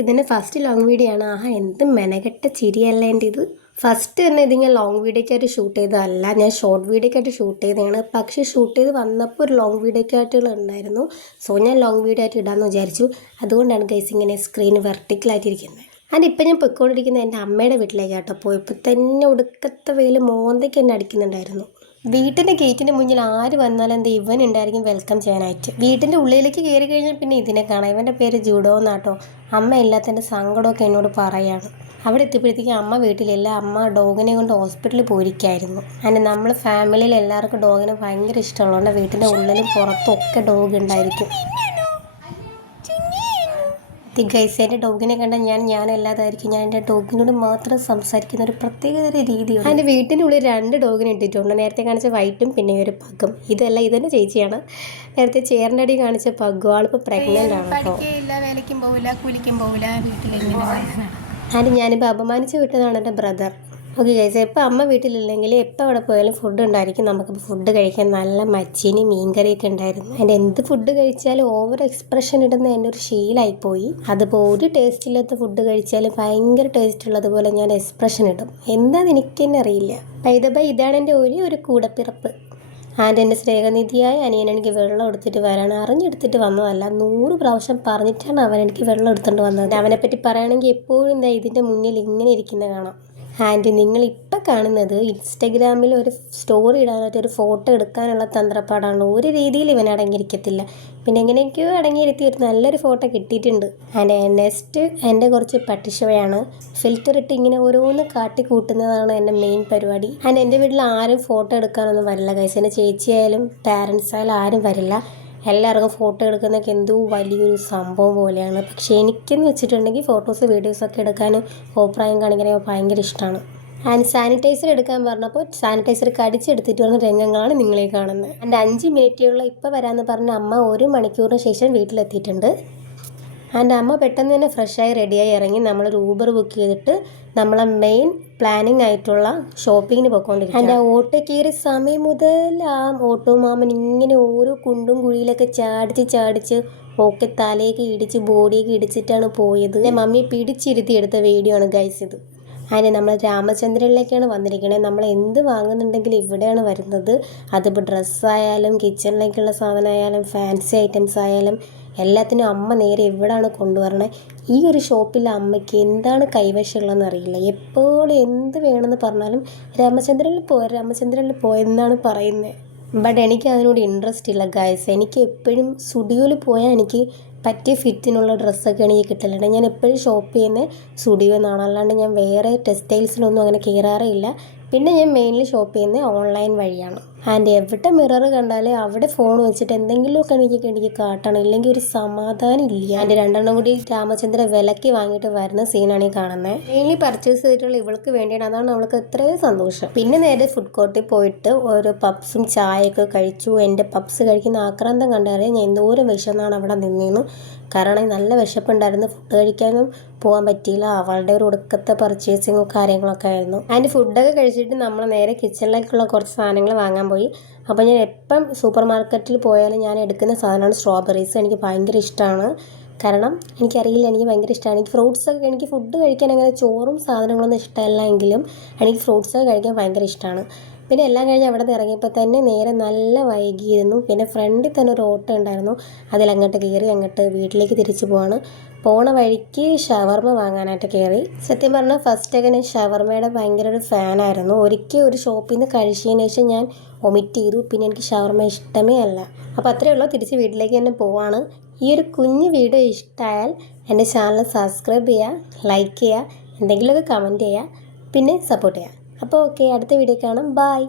ഇതിന്റെ first long video ആണ്. ആഹാ എന്ത് മെനകെട്ട ചിരിയല്ല എന്റെ ഇത്. ഫസ്റ്റ് തന്നെ ഇത് ഞാൻ ലോങ് വീഡിയോക്കായിട്ട് ഷൂട്ട് ചെയ്തതല്ല. ഞാൻ ഷോർട്ട് വീഡിയോക്കായിട്ട് ഷൂട്ട് ചെയ്തതാണ്. പക്ഷേ ഷൂട്ട് ചെയ്ത് വന്നപ്പോൾ ഒരു ലോങ് വീഡിയോക്കായിട്ടുള്ള ഉണ്ടായിരുന്നു. സോ ഞാൻ ലോങ് വീഡിയോ ആയിട്ട് ഇടാമെന്ന് വിചാരിച്ചു. അതുകൊണ്ടാണ് ഗൈസ് ഇങ്ങനെ സ്ക്രീൻ വെർട്ടിക്കലായിട്ടിരിക്കുന്നത് അതിപ്പോൾ ഞാൻ പൊയ്ക്കൊണ്ടിരിക്കുന്നത് എന്റെ അമ്മയുടെ വീട്ടിലേക്കാട്ടോ. പോയപ്പോൾ തന്നെ ഒടുക്കത്തെ വെയിൽ മോന്തയ്ക്ക് എന്നെ അടിക്കുന്നുണ്ടായിരുന്നു. വീട്ടിന്റെ ഗേറ്റിന്റെ മുന്നിൽ ആര് വന്നാലും എന്താ ഇവൻ ഉണ്ടായിരിക്കും വെൽക്കം ചെയ്യാനായിട്ട്. വീട്ടിന്റെ ഉള്ളിലേക്ക് കയറി കഴിഞ്ഞാൽ പിന്നെ ഇതിനെ കാണാം. ഇവന്റെ പേര് ജുഡോ എന്നാട്ടോ. അമ്മ ഇല്ലാത്തതിന്റെ സങ്കടമൊക്കെ എന്നോട് പറയാണ്. അവിടെ എത്തിയപ്പോഴത്തേക്കും അമ്മ വീട്ടിലില്ല അമ്മ ഡോഗിനെ കൊണ്ട് ഹോസ്പിറ്റലിൽ പോയിരിക്കായിരുന്നു. അതിന് നമ്മൾ ഫാമിലിയിൽ എല്ലാവർക്കും ഡോഗിനെ ഭയങ്കര ഇഷ്ടമുള്ളതുകൊണ്ട് വീട്ടിന്റെ ഉള്ളിലും പുറത്തും ഒക്കെ ഡോഗ് ഉണ്ടായിരിക്കും. ഗൈസ് എന്റെ ഡോഗിനെ കണ്ടാൽ ഞാൻ ഞാനല്ലാതായിരിക്കും. ഞാൻ എന്റെ ഡോഗിനോട് മാത്രം സംസാരിക്കുന്ന ഒരു പ്രത്യേക രീതിയാണ് എന്റെ വീട്ടിനുള്ളിൽ രണ്ട് ഡോഗിനെ ഇട്ടിട്ടുണ്ട്. നേരത്തെ കാണിച്ച വൈറ്റും പിന്നെ ഒരു പഗും. ഇതല്ല ഇതെന്നെ ചേച്ചിയാണ്. നേരത്തെ ചേറിന്റെ അടി കാണിച്ച പഗും. ആളിപ്പോൾ പ്രഗ്നന്റ് ആണ് വേലയ്ക്കും കൂലിക്കും പോവില്ല വീട്ടിലിങ്ങനെ ആൻഡ് ഞാനിപ്പോൾ അപമാനിച്ച് വിട്ടതാണ് എന്റെ ബ്രദർ ഓക്കെ ഗൈസ് എപ്പോൾ അമ്മ വീട്ടിലില്ലെങ്കിൽ എപ്പോൾ അവിടെ പോയാലും ഫുഡ് ഉണ്ടായിരിക്കും. നമുക്കിപ്പോൾ ഫുഡ് കഴിക്കാൻ നല്ല മച്ചിനി മീൻകറിയൊക്കെ ഉണ്ടായിരുന്നു. അതിന്റെ എന്ത് ഫുഡ് കഴിച്ചാലും ഓവർ എക്സ്പ്രഷൻ ഇടുന്ന എന്റെ ഒരു ശീലമായിപ്പോയി അതിപ്പോൾ ഒരു ടേസ്റ്റ് ഇല്ലാത്ത ഫുഡ് കഴിച്ചാലും ഭയങ്കര ടേസ്റ്റ് ഉള്ളതുപോലെ ഞാൻ എക്സ്പ്രഷൻ ഇടും. എന്താണെന്ന് എനിക്ക് തന്നെ അറിയില്ല. പൈതബ ഇതാണ് എന്റെ ഒരേ ഒരു കൂടപ്പിറപ്പ്. ആൻഡ് എന്റെ സ്നേഹനിധിയായ അനിയൻ എനിക്ക് വെള്ളം എടുത്തിട്ട് വരാൻ അറിഞ്ഞെടുത്തിട്ട് വന്നതല്ല. നൂറ് പ്രാവശ്യം പറഞ്ഞിട്ടാണ് അവൻ എനിക്ക് വെള്ളം എടുത്തുകൊണ്ട് വന്നത്. അവനെപ്പറ്റി പറയുകയാണെങ്കിൽ എപ്പോഴും എന്താ ഇതിന്റെ മുന്നിൽ ഇങ്ങനെ ഇരിക്കുന്നത് കാണാം. ആൻഡ് നിങ്ങൾ ഇപ്പം കാണുന്നത് ഇൻസ്റ്റഗ്രാമിൽ ഒരു സ്റ്റോറി ഇടാനായിട്ട് ഒരു ഫോട്ടോ എടുക്കാനുള്ള തന്ത്രപ്പാടാണ്. ഒരു രീതിയിൽ ഇവൻ അടങ്ങിയിരിക്കത്തില്ല. പിന്നെ എങ്ങനെയൊക്കെയോ അടങ്ങിയിരുത്തി ഒരു നല്ലൊരു ഫോട്ടോ കിട്ടിയിട്ടുണ്ട്. ആൻഡ് നെക്സ്റ്റ് എന്റെ കുറച്ച് പട്ടിഷവയാണ് ഫിൽറ്റർ ഇട്ട് ഇങ്ങനെ ഓരോന്ന് കാട്ടി കൂട്ടുന്നതാണ് എന്റെ മെയിൻ പരിപാടി. ആൻഡ് എന്റെ വീട്ടിൽ ആരും ഫോട്ടോ എടുക്കാനൊന്നും വരില്ല. കൈസ് എന്റെ ചേച്ചിയായാലും പാരൻസ് ആയാലും ആരും വരില്ല. എല്ലാവർക്കും ഫോട്ടോ എടുക്കുന്നതൊക്കെ എന്തോ വലിയൊരു സംഭവം പോലെയാണ്. പക്ഷേ എനിക്കെന്ന് വെച്ചിട്ടുണ്ടെങ്കിൽ ഫോട്ടോസ് വീഡിയോസൊക്കെ എടുക്കാനും അഭിപ്രായം കാണിക്കാനൊക്കെ ഭയങ്കര ഇഷ്ടമാണ് ആൻഡ് സാനിറ്റൈസർ എടുക്കാൻ പറഞ്ഞപ്പോൾ സാനിറ്റൈസർ കടിച്ചെടുത്തിട്ട് വന്ന രംഗങ്ങളാണ് നിങ്ങളെ കാണുന്നത്. ആൻഡ് അഞ്ച് മിനിറ്റുള്ള ഇപ്പോൾ വരാമെന്ന് പറഞ്ഞ അമ്മ ഒരു മണിക്കൂറിന് ശേഷം വീട്ടിലെത്തിയിട്ടുണ്ട്. ആൻഡ് അമ്മ പെട്ടെന്ന് തന്നെ ഫ്രഷായി റെഡിയായി ഇറങ്ങി നമ്മളൊരു ഊബർ ബുക്ക് ചെയ്തിട്ട് നമ്മളെ മെയിൻ പ്ലാനിങ് ആയിട്ടുള്ള ഷോപ്പിങ്ങിന് പോയിക്കൊണ്ടിരിക്കും എന്റെ ഓട്ടോ കയറിയ സമയം മുതൽ ആ ഓട്ടോ മാമൻ ഇങ്ങനെ ഓരോ കുണ്ടും കുഴിയിലൊക്കെ ചാടിച്ച് ചാടിച്ച് ഓക്കെ തലയൊക്കെ ഇടിച്ച് ബോഡിയൊക്കെ ഇടിച്ചിട്ടാണ് പോയത്. മമ്മി പിടിച്ചിരുത്തി എടുത്ത വീഡിയോ ആണ് ഗൈസ് ഇത്. അതിന് നമ്മൾ രാമചന്ദ്രനിലേക്കാണ് വന്നിരിക്കുന്നത് നമ്മൾ എന്ത് വാങ്ങുന്നുണ്ടെങ്കിലും ഇവിടെയാണ് വരുന്നത്. അതിപ്പോൾ ഡ്രസ്സായാലും കിച്ചണിലേക്കുള്ള സാധനമായാലും ഫാൻസി ഐറ്റംസ് ആയാലും എല്ലാത്തിനും അമ്മ നേരെ എവിടെയാണ് കൊണ്ടുവരണേ. ഈ ഒരു ഷോപ്പിൽ അമ്മയ്ക്ക് എന്താണ് കൈവശമുള്ളതെന്ന് അറിയില്ല. എപ്പോഴും എന്ത് വേണമെന്ന് പറഞ്ഞാലും രാമചന്ദ്രനിൽ പോ രാമചന്ദ്രനിൽ പോയെന്നാണ് പറയുന്നത് ബട്ട് എനിക്ക് അതിനോട് ഇൻട്രസ്റ്റ് ഇല്ല ഗായസ് എനിക്ക് എപ്പോഴും സ്റ്റുഡിയോയിൽ പോയാൽ എനിക്ക് പറ്റിയ ഫിറ്റിനുള്ള ഡ്രസ്സൊക്കെ ഈ കിട്ടലുണ്ട്. ഞാൻ എപ്പോഴും ഷോപ്പ് ചെയ്യുന്നത് സ്റ്റുഡിയോ എന്നാണ്. അല്ലാണ്ട് ഞാൻ വേറെ ടെക്സ്റ്റൈൽസിലൊന്നും അങ്ങനെ കയറാറേ ഇല്ല. പിന്നെ ഞാൻ മെയിൻലി ഷോപ്പ് ചെയ്യുന്നത് ഓൺലൈൻ വഴിയാണ്. ആൻഡ് എവിടെ മിറർ കണ്ടാലും അവിടെ ഫോൺ വെച്ചിട്ട് എന്തെങ്കിലുമൊക്കെ എനിക്ക് എനിക്ക് കാട്ടണം. ഇല്ലെങ്കിൽ ഒരു സമാധാനം ഇല്ല. ആൻഡ് രണ്ടെണ്ണം കൂടി രാമചന്ദ്ര വിലക്ക് വാങ്ങിയിട്ട് വരുന്ന സീനാണ് ഈ കാണുന്നത് മെയിൻലി പർച്ചേസ് ചെയ്തിട്ടുള്ള ഇവൾക്ക് വേണ്ടിയാണ്. അതാണ് അവൾക്ക് എത്രയും സന്തോഷം. പിന്നെ നേരെ ഫുഡ് കോർട്ടിൽ പോയിട്ട് ഓരോ പപ്സും ചായയൊക്കെ കഴിച്ചു. എന്റെ പപ്സ് കഴിക്കുന്ന ആക്രാന്തം കണ്ടാലേ ഞാൻ എന്തോരം വിശന്നാണ് അവിടെ നിന്നിരുന്നു കാരണം നല്ല വിശപ്പുണ്ടായിരുന്നു. ഫുഡ് കഴിക്കാനും പോകാൻ പറ്റിയില്ല. അവളുടെ ഒരു ഒടുക്കത്തെ പർച്ചേസിങ്ങും കാര്യങ്ങളൊക്കെ ആയിരുന്നു. അതിന്റെ ഫുഡൊക്കെ കഴിച്ചിട്ട് നമ്മൾ നേരെ കിച്ചണിലേക്കുള്ള കുറച്ച് സാധനങ്ങൾ വാങ്ങാൻ പോയി. അപ്പോൾ ഞാൻ എപ്പം സൂപ്പർ മാർക്കറ്റിൽ പോയാലും ഞാൻ എടുക്കുന്ന സാധനമാണ് സ്ട്രോബെറീസ് എനിക്ക് ഭയങ്കര ഇഷ്ടമാണ് കാരണം എനിക്കറിയില്ല എനിക്ക് ഭയങ്കര ഇഷ്ടമാണ് എനിക്ക് ഫ്രൂട്ട്സൊക്കെ എനിക്ക് ഫുഡ് കഴിക്കാൻ അങ്ങനെ ചോറും സാധനങ്ങളൊന്നും ഇഷ്ടമല്ല എങ്കിലും എനിക്ക് ഫ്രൂട്ട്സൊക്കെ കഴിക്കാൻ ഭയങ്കര ഇഷ്ടമാണ് പിന്നെ എല്ലാം കഴിഞ്ഞ് അവിടെ നിന്ന് ഇറങ്ങിയപ്പോൾ തന്നെ നേരെ നല്ല വൈകിയിരുന്നു. പിന്നെ ഫ്രണ്ടിൽ തന്നെ ഒരു ഓട്ടോ ഉണ്ടായിരുന്നു. അതിലങ്ങോട്ട് കയറി അങ്ങോട്ട് വീട്ടിലേക്ക് തിരിച്ചു പോവാണ്. പോണ വഴിക്ക് ഷവർമ വാങ്ങാനായിട്ട് കയറി. സത്യം പറഞ്ഞാൽ ഫസ്റ്റൊക്കെ ഞാൻ ഷവർമയുടെ ഭയങ്കര ഒരു ഫാനായിരുന്നു ഒരിക്കൽ ഒരു ഷോപ്പിൽ നിന്ന് കഴിച്ചതിന് ശേഷം ഞാൻ ഒമിറ്റ് ചെയ്തു. പിന്നെ എനിക്ക് ഷവർമ ഇഷ്ടമേ അല്ല. അപ്പോൾ അത്രയേ ഉള്ളൂ. തിരിച്ച് വീട്ടിലേക്ക് തന്നെ പോവാണ്. ഈ ഒരു കുഞ്ഞു വീഡിയോ ഇഷ്ടമായാൽ എന്റെ ചാനൽ സബ്സ്ക്രൈബ് ചെയ്യുക ലൈക്ക് ചെയ്യുക എന്തെങ്കിലുമൊക്കെ കമന്റ് ചെയ്യുക പിന്നെ സപ്പോർട്ട് ചെയ്യുക. അപ്പോൾ ഓക്കെ അടുത്ത വീഡിയോ കാണാം. ബായ്